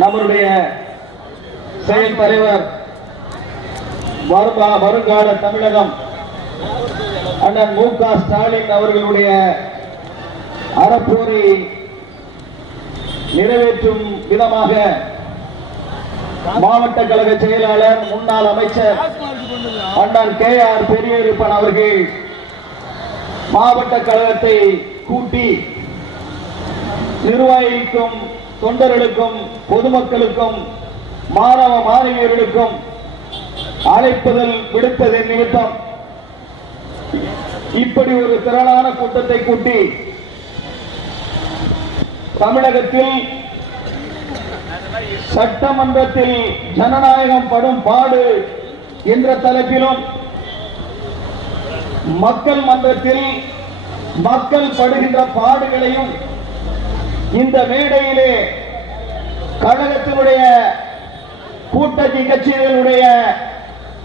நம்முடைய செயல் தலைவர் வருங்கால தமிழகம் அண்ணன் மு க ஸ்டாலின் அவர்களுடைய அறப்போரை நிறைவேற்றும் விதமாக மாவட்ட கழக செயலாளர் முன்னாள் அமைச்சர் அண்ணன் KR பெரியவிருப்பன் அவர்கள் மாவட்ட கழகத்தை கூட்டி நிர்வாகிக்கும் தொண்டர்களுக்கும் பொதுமக்களுக்கும் மாணவ மாணவியர்களுக்கும் அழைப்புதல் விடுத்ததன் நிமித்தம் இப்படி ஒரு திரளான கூட்டத்தை கூட்டி தமிழகத்தில் சட்டமன்றத்தில் ஜனநாயகம் படும் பாடு என்ற தலைப்பிலும் மக்கள் மன்றத்தில் மக்கள் படுகின்ற பாடுகளையும் இந்த மேடையிலே கழகத்தினுடைய கூட்டணி கட்சிகளுடைய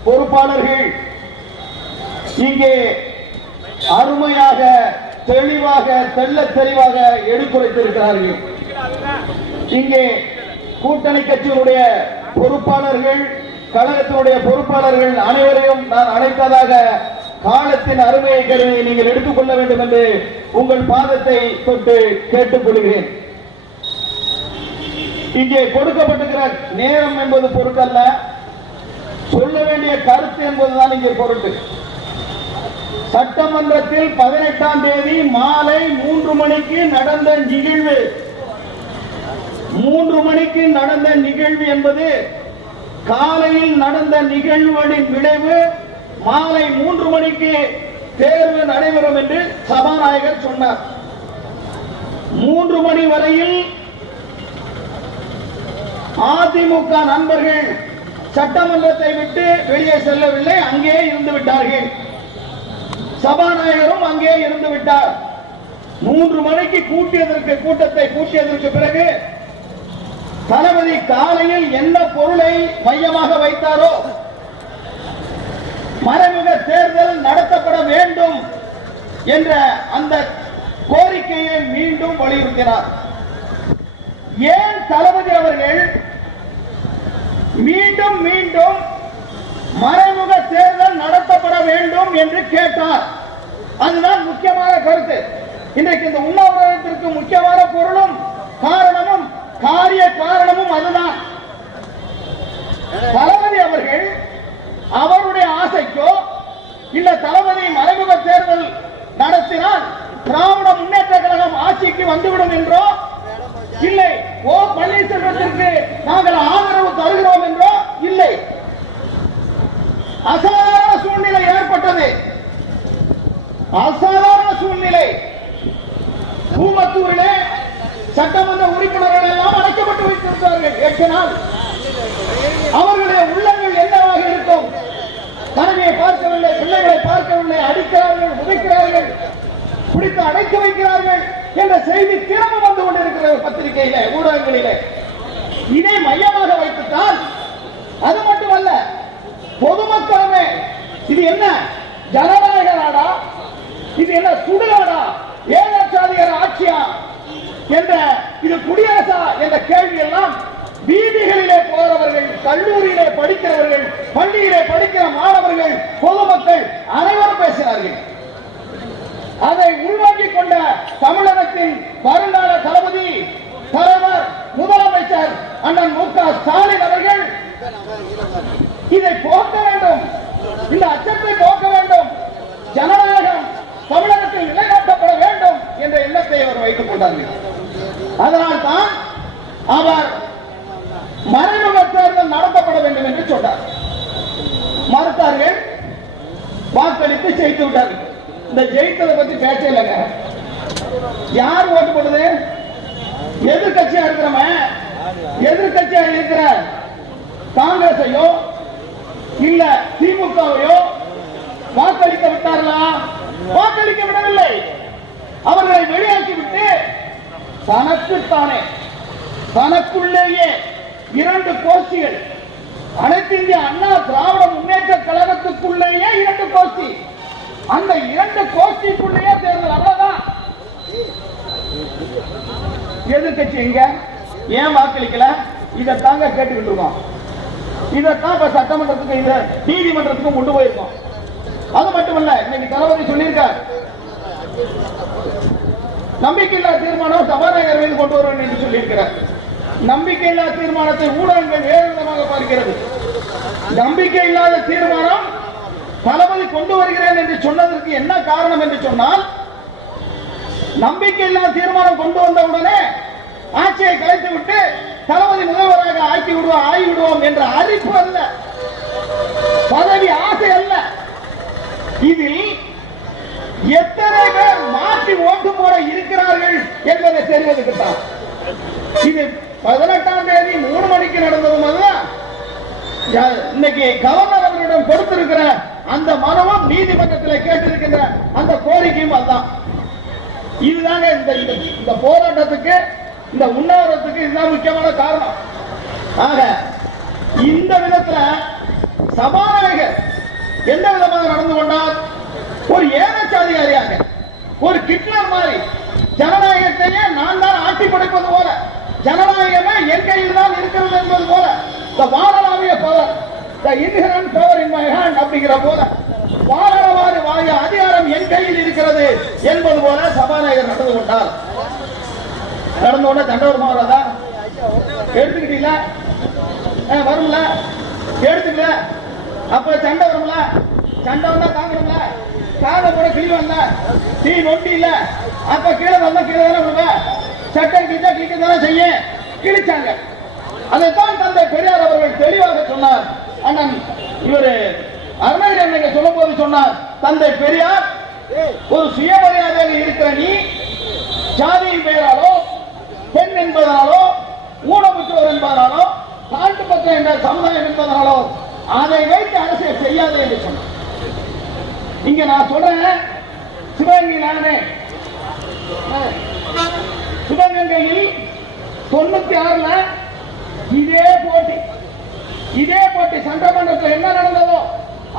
பொறுப்பாளர்கள் இங்கே அருமையாக தெளிவாக தெள்ளத் தெளிவாக எடுத்துரைத்திருக்கிறார்கள். இங்கே கூட்டணி கட்சிகளுடைய பொறுப்பாளர்கள் கழகத்தினுடைய பொறுப்பாளர்கள் அனைவரையும் நான் அழைத்ததாக காலத்தின் அருமையை கருதி நீங்கள் எடுத்துக்கொள்ள வேண்டும் என்று உங்கள் பாதத்தை தொட்டு கேட்டுக் கொள்கிறேன். இங்கே கொடுக்கப்பட்டிருக்கிற நேரம் என்பது பொருட்டல்ல, சொல்ல வேண்டிய கருத்து என்பதுதான் இங்கே பொருட்டு. சட்டமன்றத்தில் 18ஆம் தேதி மாலை 3 மணிக்கு நடந்த நிகழ்வு 3 மணிக்கு நடந்த நிகழ்வு என்பது காலையில் நடந்த நிகழ்வுகளின் விளைவு மாலை 3 மணிக்கு தேர்வு நடைபெறும் என்று சபாநாயகர் சொன்னார். 3 மணி வரையில் அதிமுக நண்பர்கள் சட்டமன்றத்தை விட்டு வெளியே செல்லவில்லை, அங்கே இருந்து விட்டார்கள். சபாநாயகரும் அங்கே இருந்து விட்டார். 3 மணிக்கு கூட்டத்தை கூட்டியதற்கு பிறகு தளபதி காலையில் என்ன பொருளை மையமாக வைத்தாரோ மறைமுக தேர்தல் நடத்தப்பட வேண்டும் என்ற அந்த கோரிக்கையை மீண்டும் வலியுறுத்தினார். ஏன் தளபதி அவர்கள் மீண்டும் மீண்டும் மறைமுக தேர்தல் நடத்தப்பட வேண்டும் என்று கேட்டார்? அதுதான் முக்கியமான கருத்து. இன்றைக்கு இந்த உண்ணாவிரதத்திற்கு முக்கியமான பொருளும் காரணமும் காரிய காரணமும் அதுதான். தளபதி அவர்கள் அவருடைய ஆசைக்கோ இல்ல தளபதி மறைமுக தேர்தல் நடத்தினால் திராவிட முன்னேற்ற கழகம் ஆட்சிக்கு வந்துவிடும் என்றோ இல்லை ஓ பன்னீர்செல்வத்திற்கு நாங்கள் ஆதரவு தருகிறோம் என்றோ இல்லை. அசாதாரண சூழ்நிலை ஏற்பட்டது. அசாதாரண சூழ்நிலை. பூமத்தூரிலே சட்டமன்ற உறுப்பினர்கள் எல்லாம் அடைக்கப்பட்டு வைத்திருந்தார்கள் 8 நாள். அவர்களுடைய உள்ளங்கள் என்னவாக இருக்கும்? தனமையை பார்க்கவில்லை, பிள்ளைகளை பார்க்கவில்லை, அடிக்கிறார்கள், உதைக்கிறார்கள், பிடித்து அடைத்து வைக்கிறார்கள் என்ற செய்தி தினமும் வந்து கொண்டிருக்கிறது பத்திரிகையில, ஊடகங்களிலே. இதை மையமாக வைத்துத்தான் அது மட்டுமல்ல, பொதுமக்களுமே இது என்ன ஜனநாயக நாடா, இது என்ன சுடுகாடா, ஏகச்சாதிகார ஆட்சியா என்ற இது குடியரசா என்ற கேள்வி எல்லாம் வீதிகளிலே போறவர்கள், கல்லூரியிலே படிக்கிறவர்கள், பள்ளியிலே படிக்கிற மாணவர்கள், பொதுமக்கள் அனைவரும் பேசினார்கள். அதை உள்வாங்கிக் கொண்ட தமிழகத்தின் வருங்கால தளபதி தலைவர் முதலமைச்சர் அண்ணன் மு க ஸ்டாலின் அவர்கள் இதை போக்க வேண்டும், இந்த அச்சத்தை போக்க வேண்டும், ஜனநாயகம் தமிழகத்தில் நிலைநாட்டப்பட வேண்டும் என்ற எண்ணத்தை அவர் வைத்துக் கொண்டார்கள். அதனால் தான் அவர் மறைமுக தேர்தல் நடத்தப்பட வேண்டும் என்று சொன்னார். மறுத்தார்கள், வாக்களித்து ஜெயித்து விட்டார்கள். இந்த ஜெயித்ததை பத்தி பேச்சே இல்லைங்க. யார் ஓட்டு போடுது? எதிர்கட்சியா இருக்கிறவன், எதிர்கட்சியா இருக்கிற காங்கிரஸையோ இல்ல திமுகவையோ வாக்களிக்க விட்டார்களா? வாக்களிக்க விடவில்லை. அவர்களை வெளியாக்கிவிட்டு தனக்குத்தானே தனக்குள்ளேயே 2 கோஷ்டிகள், அனைத்து இந்திய அண்ணா திராவிட முன்னேற்ற கழகத்துக்குள்ளேயே 2 கோஷ்டி, அந்த 2 கோஷ்டிக்குள்ளேயே தேர்தல். அவ்வளவுதான். எதிர்கட்சி எங்க ஏன் வாக்களிக்கல? இதைத்தாங்க கேட்டுக்கிட்டு இருக்கோம். இதைத்தான் இப்ப சட்டமன்றத்துக்கு இந்த நீதிமன்றத்துக்கும் கொண்டு போயிருக்கோம். அது மட்டுமல்ல, இன்னைக்கு தளபதி சொல்லியிருக்கார், நம்பிக்கையில்லா தீர்மானம் சபாநாயகர் மீது கொண்டு வருவேன் என்று சொல்லியிருக்கிறார். நம்பிக்கையில்லா தீர்மானத்தை ஊடகங்கள் வேறு விதமாக பார்க்கிறது. நம்பிக்கை இல்லாத தீர்மானம் தளபதி கொண்டு வருகிறேன் என்று சொன்னதற்கு என்ன காரணம் என்று சொன்னால், நம்பிக்கை இல்லாத தீர்மானம் கொண்டு வந்தவுடனே ஆட்சியை கலைத்து விட்டு தளபதி முதல்வராக ஆகிவிடுவோம் என்ற அறிவிப்பு அல்ல, பதவி ஆசை அல்ல. இதில் எத்தனை பேர் மாற்றி ஓட்டு போட இருக்கிறார்கள் என்பதை தெரிவதற்கு தான். இது 18ஆம் தேதி 3 மணிக்கு நடந்ததும் அதுதான். இன்னைக்கு கவர்னர் அவர்களிடம் கொடுத்திருக்கிற அந்த மனுவும் நீதிமன்றத்தில் கேட்டிருக்கின்ற அந்த கோரிக்கையும் அதுதான். இதுதாங்க இந்த போராட்டத்துக்கு, இந்த உண்ணாவிரத்துக்கு இதுதான் முக்கியமான காரணம். ஆக இந்த விதத்துல சபாநாயகர் எந்த விதமாக நடந்து கொண்டார்? ஒரு ஏனச்சாதிகாரியாக, ஒரு கிட்லர் மாதிரி, ஜனநாயகத்தையே நான் தான் ஆட்சி படைப்பது போல, ஜனநாயகமே என் கையில் தான் இருக்கிறது என்பது போல, the வாரணாவிய power, the inherent power in my hand அப்படிங்கிற போல, வாரணவாறு வாய அதிகாரம் என் கையில் இருக்கிறது என்பது போல சபாநாயகர் நடந்து கொண்டார். நடந்த உடனே சண்டை வருமா வராதா? எடுத்துக்கிட்டீங்களா? வரும்ல? எடுத்துக்கல அப்ப சண்டை வரும்ல? சண்டை வந்தா தாங்கணும்ல? காதை போட கிழிவல்ல? நீ நொண்டி இல்ல? அப்ப கீழே வந்தா கீழே தானே விடுவ? சட்டை கிழிச்சா கிழிக்க தானே செய்ய. கிழிச்சாங்க. அதைத்தான் தந்தை பெரியார் அவர்கள் தெளிவாக சொன்னார். அண்ணன் இவரு அருணகிரி சொல்லும் போது சொன்னார், தந்தை பெரியார், ஒரு சுயமரியாதையாக இருக்கிற நீ ஜாதியின் பெயராலோ, பெண் என்பதனாலோ, ஊனமுற்றோர் என்பதனாலோ, தாழ்த்தப்பட்ட என்ற சமுதாயம் என்பதனாலோ அதை வைத்து அரசியல் செய்யாது என்று சொன்னார். இங்க நான் சொல்றேன், சிவகங்கையில் 96ல இதே போட்டி சட்டமன்றத்தில் என்ன நடந்ததோ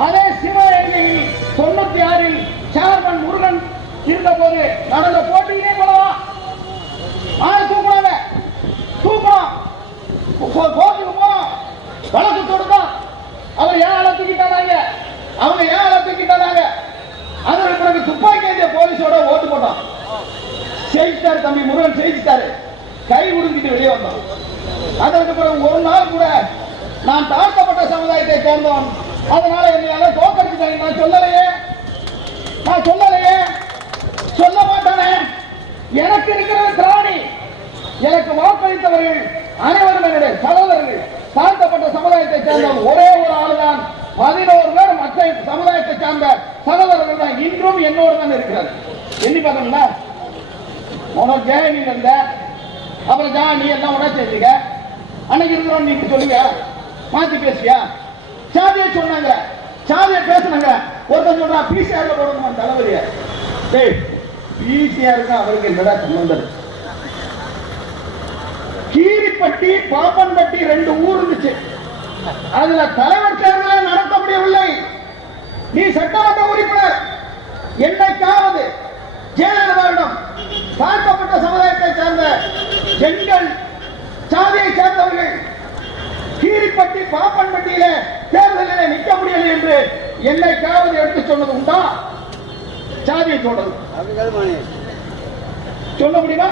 அதே சிவகங்கையில் 96ல் சேர்மன் முருகன் இருந்த போது நடந்த போட்டியே போலவா? தூக்கணும் கோர்ட்டுக்கு போனோம், வழக்கு தொடுத்தோம். அவர் ஏன் தூக்கிட்டாங்க, அவங்க ஏன் தூக்கிட்டாங்க. அதற்கு பிறகு துப்பாக்கி ஏந்திய போலீஸோட ஓட்டு போட்டோம். செய்தித்தாரு தம்பி முருகன், செய்தித்தாரு கை உடுங்கிட்டு வெளியே வந்தோம். அதற்கு பிறகு ஒரு நாள் கூட நான் தாழ்த்தப்பட்ட சமுதாயத்தை சேர்ந்தோம், அதனால என்ன தோக்கடிச்சுட்டாங்க நான் சொல்லலையே, சொல்ல மாட்டானே. எனக்கு இருக்கிறது திராணி. எனக்கு வாக்களித்தவர்கள் அனைவரும் என்னுடைய சகோதரர்கள். தாழ்த்தப்பட்ட சமுதாயத்தை சேர்ந்த ஒரே ஒரு ஆளுதான். 11 பேர் மற்ற சமுதாயத்தை சார்ந்த சகோதரர்கள் தான் இன்றும் என்னோடு தான் இருக்கிறார். எண்ணி பார்த்தோம்னா உனக்கு ஜெயனில் இருந்த அப்புறம் நீ எல்லாம் உடனே சேர்த்துக்க. அன்னைக்கு இருக்கிறோம் நீ சொல்லுங்க, மாத்தி பேசியா? சாதியை சொன்னாங்க, சாதியை பேசினாங்க. ஒருத்தன் சொல்றா பிசிஆர்ல போடணுமா தளபதிய? பிசிஆருக்கு அவருக்கு என்னடா சம்பந்தம்? கீரிப்பட்டி, பாப்பன்பட்டி 2 ஊர் இருந்துச்சு. அதுல தலைவர் தேர்தலை நடத்த முடியவில்லை. நீ சட்டமன்ற உறுப்பினர், என்னைக்காவது ஜெயலலிதாவிடம் தாழ்த்தப்பட்ட சமுதாயத்தை சேர்ந்த பெண்கள், சாதியை சேர்ந்தவர்கள் கீரிப்பட்டி, பாப்பன்பட்டியில தேர்தலில் நிற்க முடியலை என்று என்னைக்காவது எடுத்து சொன்னது உண்டா? சாதியை சொன்னது சொல்ல முடியுமா?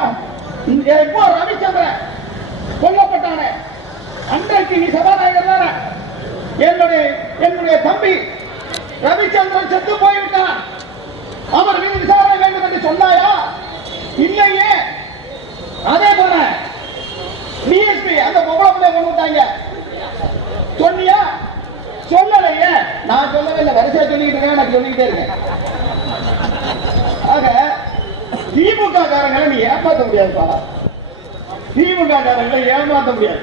எப்போ ரவிச்சந்திரன் கொல்லப்பட்டானே அன்றைக்கு நீ சபாநாயகர் தானே? என்னுடைய தம்பி ரவிச்சந்திரன் செத்து போய்விட்டான், அவர் மீது விசாரணை வேண்டும் என்று சொன்னாயா? இல்லையே. அதே போல டிஎஸ்பி அந்த பொம்பளை கொண்டு விட்டாங்க, சொன்னியா? சொல்லலையே. நான் சொல்லவே இல்லை, வரிசையா சொல்லிக்கிட்டு இருக்கேன், நான் சொல்லிக்கிட்டே இருக்கேன். ஆக திமுக காரங்களை நீ ஏமாற்ற முடியாதுப்பா. திமுக காரங்களை ஏமாற்ற முடியாது.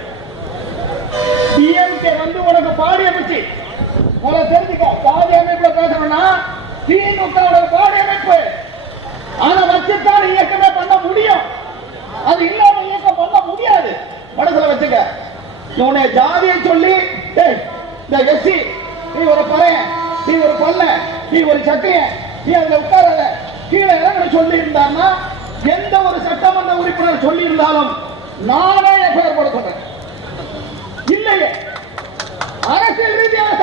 டிஎம்கே வந்து உனக்கு பாடி அமைச்சு தெரிஞ்சுக்க. பாதி அமைப்புல பேசணும்னா திமுக பாடி அமைப்பு, அதை வச்சுத்தான் இயக்கமே பண்ண முடியும். அது இல்லாம இயக்கம் பண்ண முடியாது. மனசுல வச்சுக்க. உன்னை ஜாதியை சொல்லி இந்த எஸ்சி, நீ ஒரு பறையன், நீ ஒரு பல்ல, நீ ஒரு சட்டைய, நீ அதுல உட்காராத, கீழே இறங்க சொல்லி இருந்தான்னா எந்த ஒரு சட்டமன்ற உறுப்பினர் சொல்லி இருந்தாலும் நானே பெயர் கொடுத்தேன் இல்லையே. அரசியல் ரீதியாக